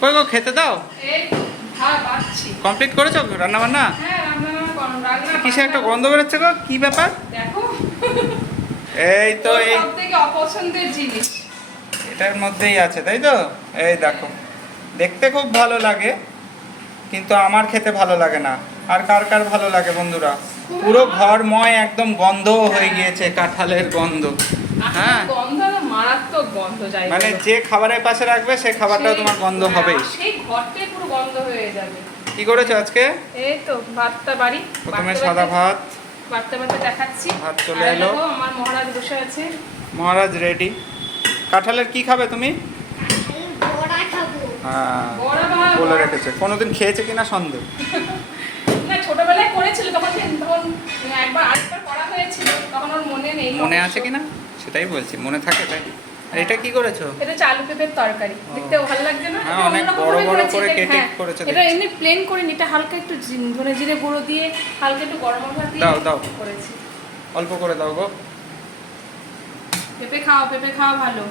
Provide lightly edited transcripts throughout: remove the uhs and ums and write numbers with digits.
কই গো খেতে দাও। এই ভাত বাড়ছি। কমপ্লিট করেছো রান্না বান্না? হ্যাঁ রান্না কিসে একটা গন্ধ বেরোচ্ছে গো, কি ব্যাপার? দেখো এই তো এই সবথেকে অপছন্দের জিনিস এটার মধ্যেই আছে, তাই তো? এই দেখো, দেখতে খুব ভালো লাগে কিন্তু আমার খেতে ভালো লাগে না। আর কার কার ভালো লাগে বন্ধুরা? পুরো ঘরময় একদম গন্ধ হয়ে গিয়েছে, কাঁঠালের গন্ধ। হ্যাঁ, গন্ধ মারাত্মক গন্ধ যায়, মানে যে খাবারের পাশে রাখবে সেই খাবারটাও তোমার গন্ধ হবেই। সেই ঘরটাই পুরো গন্ধ হয়ে যাবে। কি করেছো আজকে? এই তো ভাতটা বাড়ি, প্রথমে সাদা ভাত, বাড়তে বাড়তে দেখাচ্ছি। ভাত চলে আর এলো। দেখো, আমার মহারাজ বসে আছে। মহারাজ রেডি। কাঁঠালের কি খাবে তুমি? বড়া খাবো। হ্যাঁ, বড়া বা বলে রেখেছে। কোনোদিন খেয়েছে কিনা সন্দেহ। না, ছোটবেলায় করেছিল তখন একবার আরেকবার করা হয়েছিল, তখন ওর মনে নেই। মনে আছে কিনা সেটাই বলছি, মনে থাকে তাই। আর এটা কি করেছো? এটা আলু পেঁপের তরকারি, দেখতে ভালো লাগছে না? হ্যাঁ, এটা অনেক অন্যরকম বড় ভাবে বড় করেছি, করে কেটে হ্যাঁ। করেছো এটা দেখছি। এমনি প্লেন করে নি, এটা হালকা একটু ধনে জিরে গুঁড়ো দিয়ে হালকা একটু গরম মশলা দিয়ে দাও করেছি। অল্প করে দাও গো। পেঁপে খাওয়া ভালো।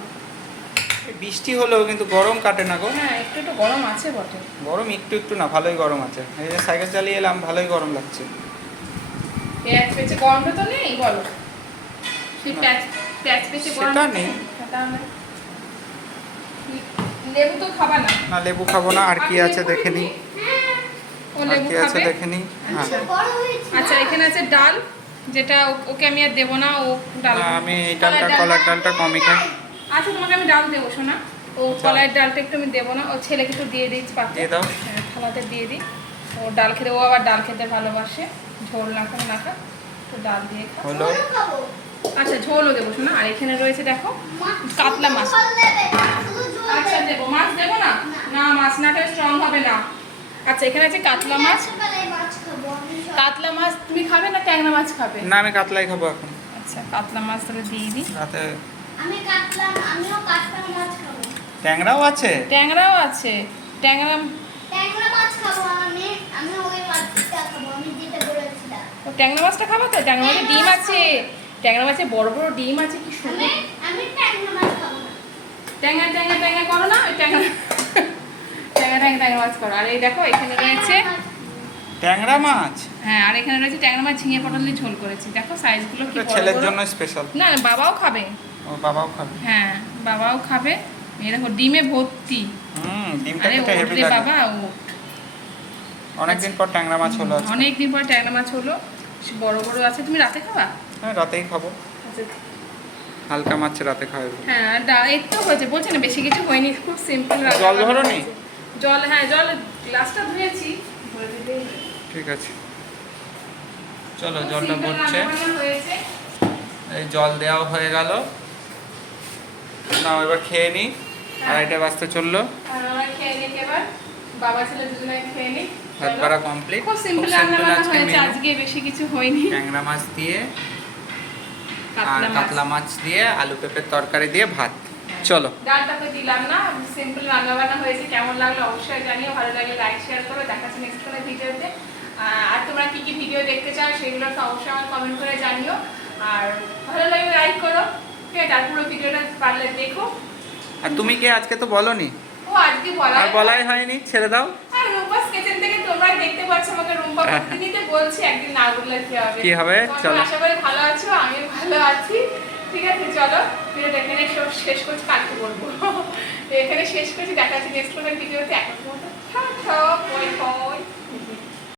এই বৃষ্টি হলেও কিন্তু গরম কাটে না গো। হ্যাঁ, একটু একটু গরম আছে বটে। গরম একটু একটু না, ভালোই গরম আছে। এই যে সাইকেল চালিয়ে এলাম, ভালোই গরম লাগছে। পেঁয়াজ পেঁচে গরমটা তো নেই, বলো? সেই না। পেঁয়াজ পেঁচে গরম সেটা নেই। সেটা নেই। লেবু তো খাবা না? না, লেবু খাবো না। আর কি আপনি আছে লেবু দেখে নি। ও আর লেবু কি আছে খাবে? দেখে নি। হ্যাঁ, বড় হয়েছে। আচ্ছা, এখানে আছে ডাল, যেটা ওকে আমি আর দেবো না, ও ডাল। না, আমি এই ডালটা, কলার ডালটা কমই খাই। আচ্ছা, তোমাকে আমি ডাল দেবো শোনা। ও আচ্ছা। কলাইয়ের ডালটা একটু আমি দেবো না, ও ছেলেকে একটু দিয়ে দিই পাতে। দিয়ে দাও। হ্যাঁ, থালাতে দিয়ে দিই। ও ডাল খেতে, ও আবার ডাল খেতে ভালোবাসে। ঝোল না খাক, তো ডাল দিয়ে খা। হলো। বড় খাবো। আচ্ছা, ঝোলও দেবো শোনা। আর এখানে রয়েছে দেখো কাতলা মাছ। জল দেবে, শুধু জল আচ্ছা দেবে। দেবো, মাছ দেবো না? না, মাছ না খেলে স্ট্রং হবে না। আচ্ছা, এখানে আছে কাতলা মাছ। রাত্রিবেলায় মাছ খাবো আমি সব। কাতলা মাছ তুমি খাবে না ট্যাংরা মাছ খাবে? না, আমি কাতলাই খাবো এখন আচ্ছা, কাতলা মাছ তাহলে দিয়ে দিই। রাতে। আমিও কাতলা মাছ খাবো। ট্যাংরাও আছে? ট্যাংরাও আছে। ট্যাংরা ট্যাংরা মাছ খাবো আমি ওই মাছটা খাবো, আমি যেটা বলেছিলাম। ও ট্যাংরা মাছটা খাবো তো? ট্যাংরা মাছে ডিম আছে। ট্যাংরা মাছে বড় বড় ডিম আছে, কি সুন্দর। আমি ট্যাংরা মাছ খাবো না। ট্যাংরা করো না, ওই ট্যাংরা মাছ করো। আর এই দেখো এখানে রয়েছে, ট্যাংরা মাছ? হ্যাঁ, আর এখানে রয়েছে ট্যাংরা মাছ ঝিঙে পটল দিয়ে ঝোল করেছি। দেখো সাইজগুলো কি এটা বড় ছেলের বড়। জন্য স্পেশাল। না না, বাবাও খাবে। ও, বাবাও খাবে? হ্যাঁ, বাবাও খাবে। এই দেখো ডিমে ভর্তি। ডিমটা আরে খেতে হেভি ওঠে লাগে। বাবা, ও অনেকদিন পর ট্যাংরা মাছ হলো আজকে। অনেকদিন পর ট্যাংরা মাছ হলো, বড় বড় আছে। তুমি রাতে খাবা? হ্যাঁ, রাতেই খাবো। আচ্ছা, হালকা মাছ রাতে খাওয়াবো। হ্যাঁ, এই তো হয়েছে, বলছি না বেশি কিছু হয়নি, খুব সিম্পল। জল ভরোনি? জল, হ্যাঁ, জল গ্লাসটা ধুয়েছি, ভরে দিলেই হলো। ঠিক আছে, চলো খুব জলটা simple পড়ছে। রান্নাবান্না হয়েছে। এই জল দেওয়া হয়ে গেল। না, এবার খেয়ে নিই। হ্যাঁ। 2:30 বাজতে চললো। আর আমরা খেয়ে নিই এবার, বাবা ছেলে দুজনে খেয়ে নিই। ভাত বাড়া কমপ্লিট। খুব সিম্পল রান্নাবান্না হয়েছে আজকে, বেশি কিছু হয়নি। ট্যাংরা মাছ দিয়ে আর কাতলা মাছ। কাতলা মাছ দিয়ে আলু পেঁপের তরকারি দিয়ে ভাত। চলো। ডালটা তো দিলাম না, সিম্পল রান্নাবান্না হয়েছে। কেমন লাগলো অবশ্যই জানিও, ভালো লাগলে লাইক শেয়ার করো। দেখাচ্ছি নেক্সট কোনো ভিডিওতে। আর তোমরা কি কি ভিডিও দেখতে চাও সেগুলো তো অবশ্যই আমার কমেন্ট করে জানিও। আর ভালো লাগলে লাইক করো, ঠিক আছে? আর পুরো ভিডিওটা পারলে দেখো। আর তুমি কে আজকে তো বলোনি? ও আজকে বলা আর বলাই হয়নি, ছেড়ে দাও। আর রূপাস কিচেন থেকে তোমরা দেখতে পাচ্ছ আমাকে, রুম্পা প্রতিদিনই বলছি, একদিন না বললে কি হবে? কি হবে? তোমরা চলো। আশা করি ভালো আছো, আমিও ভালো আছি। ঠিক আছে, চলো ভিডিওটা এখানে শেষ করছি, কালকে বলবো। এখানে শেষ করছি, দেখা যাচ্ছে নেক্সট কোনো ভিডিওতে। এখন মতো